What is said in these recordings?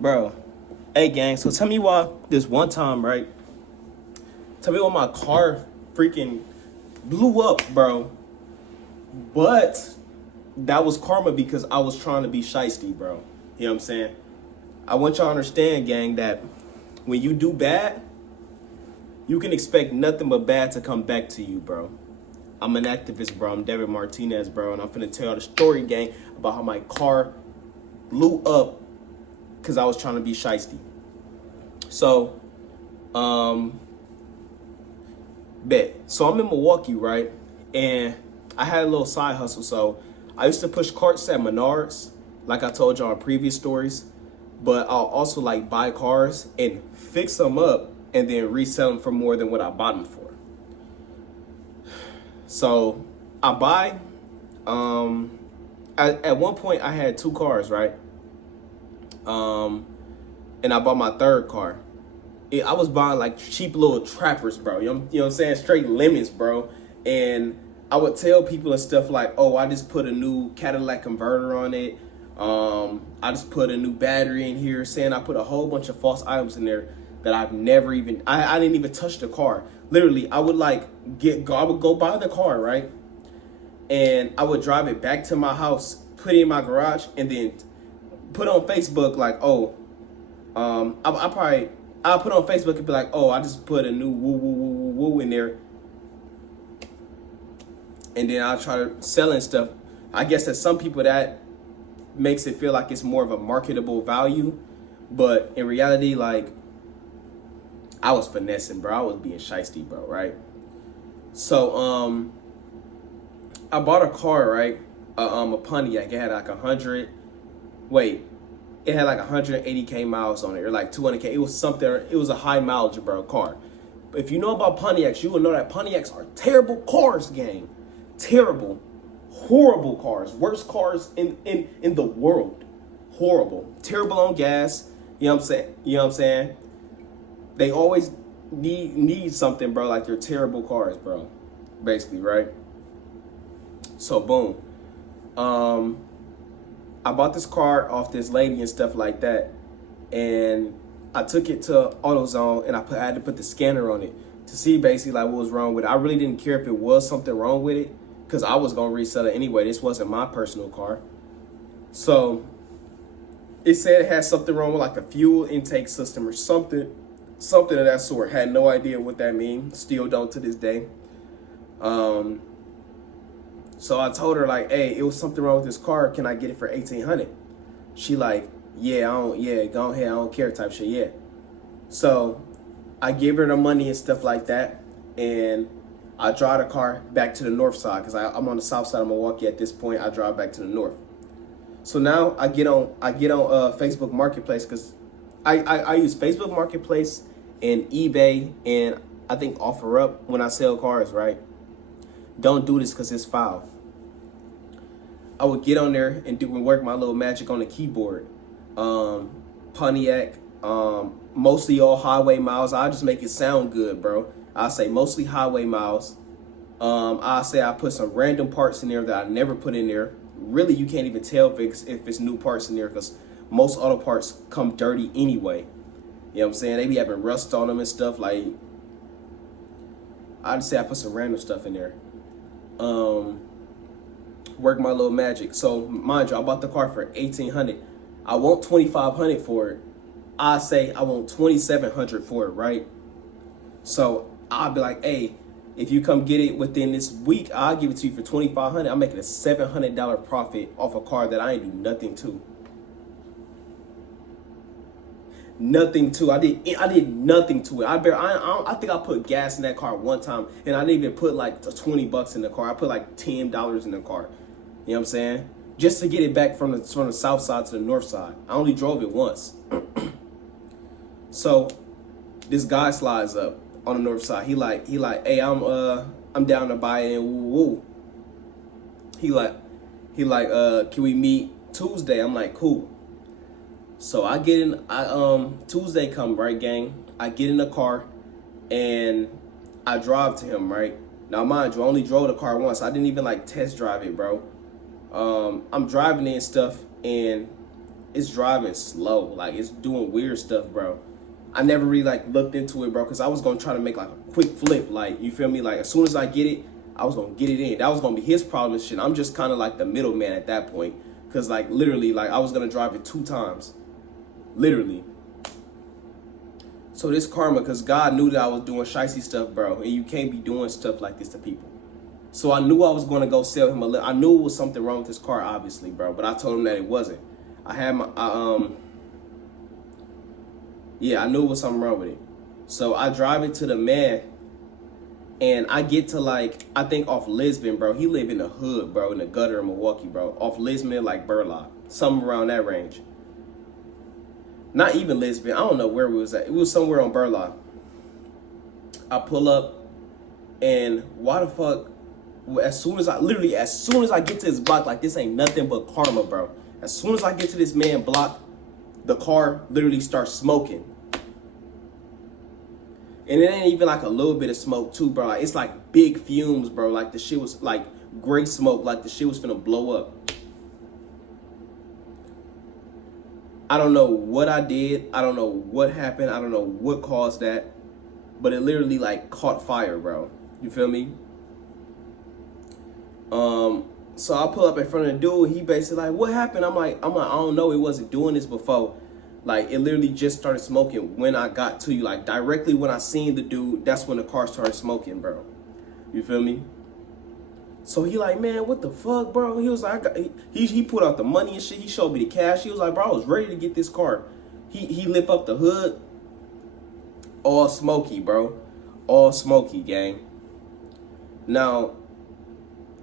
Bro, hey gang, so tell me why this one time, right? Tell me why my car freaking blew up, bro. But that was karma because I was trying to be shiesty, bro. You know what I'm saying? I want y'all to understand, gang, that when you do bad, you can expect nothing but bad to come back to you, bro. I'm an activist, bro. I'm David Martinez, bro, and I'm finna tell y'all the story, gang, about how my car blew up because I was trying to be shiesty. So, bet. So I'm in Milwaukee, right? And I had a little side hustle. So I used to push carts at Menards, like I told y'all in previous stories. But I'll also like buy cars and fix them up and then resell them for more than what I bought them for. So I buy. At one point I had two cars, right? And I bought my third car. I was buying like cheap little trappers, bro. You know what I'm saying? Straight lemons, bro. And I would tell people and stuff like, oh, I just put a new Cadillac converter on it. I just put a new battery in here, saying I put a whole bunch of false items in there that I've never even, I didn't even touch the car. Literally, I would I would go buy the car, right? And I would drive it back to my house, put it in my garage, and then put on Facebook like, oh, I'll put on Facebook and be like, oh, I just put a new woo woo woo woo woo in there. And then I'll try to sell and stuff. I guess that some people that makes it feel like it's more of a marketable value. But in reality, like, I was finessing, bro. I was being shiesty, bro, right? So, I bought a car, right? A Pontiac. It had like 180K miles on it, or like 200K. It was something, it was a high mileage, bro, car. But if you know about Pontiacs, you will know that Pontiacs are terrible cars, gang. Terrible, horrible cars. Worst cars in the world. Horrible. Terrible on gas. You know what I'm saying? You know what I'm saying? They always need something, bro, like they're terrible cars, bro. Basically, right? So boom. I bought this car off this lady and stuff like that, and I took it to AutoZone and I had to put the scanner on it to see basically like what was wrong with it. I really didn't care if it was something wrong with it because I was gonna resell it anyway. This wasn't my personal car, so it said it had something wrong with like the fuel intake system or something of that sort. Had no idea what that means. Still don't to this day. So I told her like, hey, it was something wrong with this car. Can I get it for $1,800? She like, yeah, go ahead, I don't care type shit, yeah. So I gave her the money and stuff like that, and I drive the car back to the north side because I'm on the south side of Milwaukee at this point. I drive back to the north. So now I get on Facebook Marketplace because I use Facebook Marketplace and eBay and I think OfferUp when I sell cars, right? Don't do this because it's foul. I would get on there and work my little magic on the keyboard. Pontiac, mostly all highway miles. I just make it sound good, bro. I say mostly highway miles. I say I put some random parts in there that I never put in there. Really, you can't even tell if it's new parts in there because most auto parts come dirty anyway. You know what I'm saying? They be having rust on them and stuff. Like, I'd say I put some random stuff in there. Work my little magic. So mind you, I bought the car for $1,800. I want $2,500 for it. I say I want $2,700 for it, right? So I'll be like, hey, if you come get it within this week, I'll give it to you for $2,500. I'm making a $700 profit off a car that I ain't do nothing to. Nothing to. I did nothing to it. I think I put gas in that car one time, and I didn't even put like $20 in the car. I put like $10 in the car. You know what I'm saying? Just to get it back from the south side to the north side. I only drove it once. So this guy slides up on the north side. He like, hey, I'm down to buy it and woo woo. He like, can we meet Tuesday? I'm like, cool. So I get in, Tuesday come, right, gang? I get in the car and I drive to him, right? Now, mind you, I only drove the car once. I didn't even like test drive it, bro. I'm driving it and stuff, and it's driving slow. Like, it's doing weird stuff, bro. I never really like looked into it, bro, because I was gonna try to make like a quick flip. Like, you feel me? Like, as soon as I get it, I was gonna get it in. That was gonna be his problem and shit. I'm just kind of like the middleman at that point, because like literally, like I was gonna drive it 2 times, literally. So this karma, because God knew that I was doing shicey stuff, bro, and you can't be doing stuff like this to people. So I knew I was gonna go sell him a little. I knew it was something wrong with this car, obviously, bro, but I told him that it wasn't. I had my yeah, I knew it was something wrong with it. So I drive it to the man, and I get to like, I think off Lisbon, bro. He live in the hood, bro, in the gutter in Milwaukee, bro. Off Lisbon, like Burlock, something around that range. Not even Lisbon. I don't know where we was at. It was somewhere on Burlock. I pull up, and why the fuck? As soon as I get to his block, like this ain't nothing but karma, bro. As soon as I get to this man block, the car literally starts smoking. And it ain't even like a little bit of smoke too, bro. Like, it's like big fumes, bro. Like the shit was like gray smoke, like the shit was finna blow up. I don't know what I did. I don't know what happened. I don't know what caused that. But it literally like caught fire, bro. You feel me? So I pull up in front of the dude. He basically like, what happened? I'm like, I don't know. It wasn't doing this before. Like, it literally just started smoking when I got to you. Like, directly when I seen the dude, that's when the car started smoking, bro. You feel me? So he like, man, what the fuck, bro? He was like, he put out the money and shit. He showed me the cash. He was like, bro, I was ready to get this car. He lift up the hood. All smoky, bro. All smoky, gang. Now,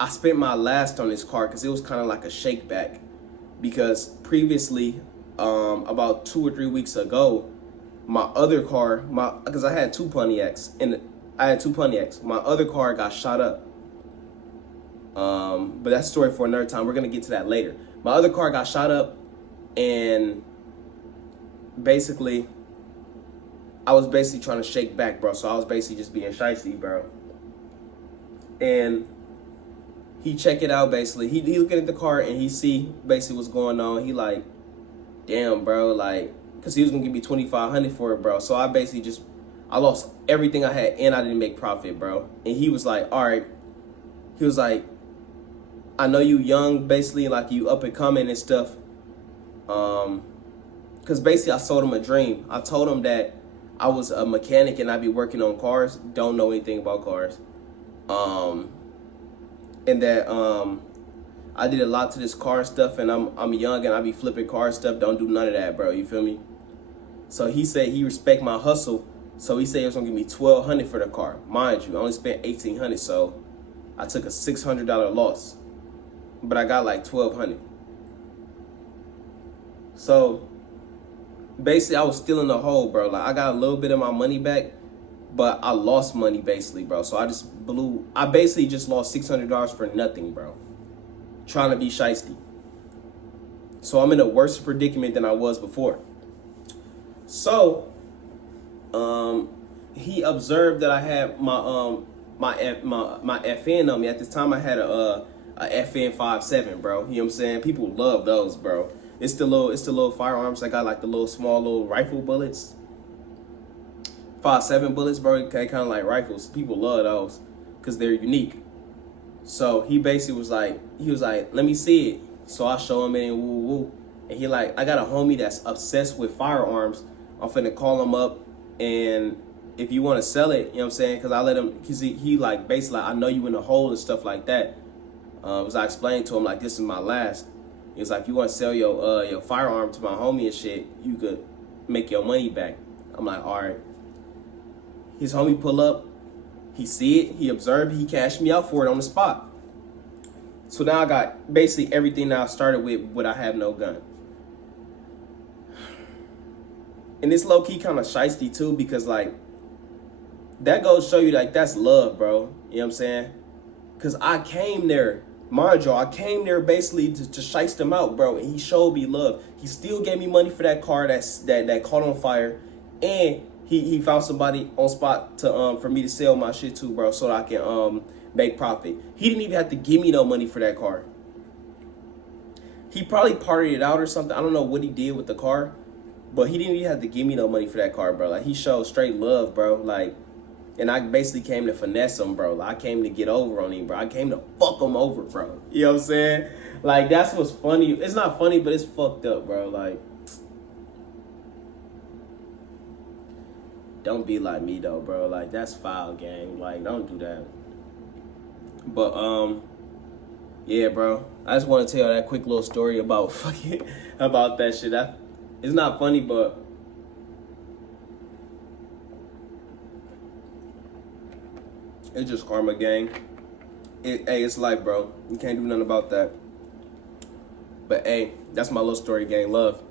I spent my last on this car because it was kind of like a shake back. Because previously, about 2 or 3 weeks ago, my other car, because I had 2 Pontiacs, my other car got shot up. But that's a story for another time. We're gonna get to that later. My other car got shot up, and basically, I was basically trying to shake back, bro. So I was basically just being shicey, bro. And he check it out, basically. He looking at the car, and he see basically what's going on. He like, damn, bro, like, because he was going to give me $2,500 for it, bro. So I basically I lost everything I had, and I didn't make profit, bro. And he was like, all right. He was like, I know you young, basically, like you up and coming and stuff. Because basically I sold him a dream. I told him that I was a mechanic and I'd be working on cars. Don't know anything about cars. And that I did a lot to this car stuff, and I'm young and I be flipping car stuff. Don't do none of that, bro. You feel me? So he said he respect my hustle. So he said he was gonna give me $1,200 for the car. Mind you, I only spent $1,800, so I took a $600 loss, but I got like $1,200. So basically, I was still in the hole, bro. Like, I got a little bit of my money back, but I lost money basically, bro. So I basically just lost $600 for nothing, bro. Trying to be shiesty. So I'm in a worse predicament than I was before. So, he observed that I had my FN on me. At this time, I had a FN 5.7, bro. You know what I'm saying? People love those, bro. It's the little firearms that got like the little small little rifle bullets. 5.7 bullets, bro. They kind of like rifles. People love those because they're unique. So he basically was like, let me see it. So I show him it and woo woo. And he like, I got a homie that's obsessed with firearms. I'm finna call him up, and if you want to sell it, you know what I'm saying? Because I let him, because he like basically like, I know you in the hole and stuff like that. As I explained to him, like, this is my last. He was like, if you want to sell your firearm to my homie and shit, you could make your money back. I'm like, all right. His homie pull up, he see it, he observed, he cashed me out for it on the spot. So now I got basically everything that I started with I have no gun. And this low-key kind of shiesty too, because like, that goes to show you like that's love, bro. You know what I'm saying? Because I came there, mind you, I came there basically to shiest him out, bro. And he showed me love. He still gave me money for that car that caught on fire. And he found somebody on spot to for me to sell my shit to, bro, so that I can make profit. He didn't even have to give me no money for that car. He probably partied it out or something. I don't know what he did with the car, but he didn't even have to give me no money for that car, bro. Like, he showed straight love, bro. Like, and I basically came to finesse him, bro. Like, I came to get over on him, bro. I came to fuck him over, bro. You know what I'm saying? Like, that's what's funny. It's not funny, but it's fucked up, bro. Like, don't be like me, though, bro. Like, that's foul, gang. Like, don't do that. But, yeah, bro. I just want to tell that quick little story about fucking, about that shit. It's not funny, but it's just karma, gang. Hey, it's life, bro. You can't do nothing about that. But, hey, that's my little story, gang. Love.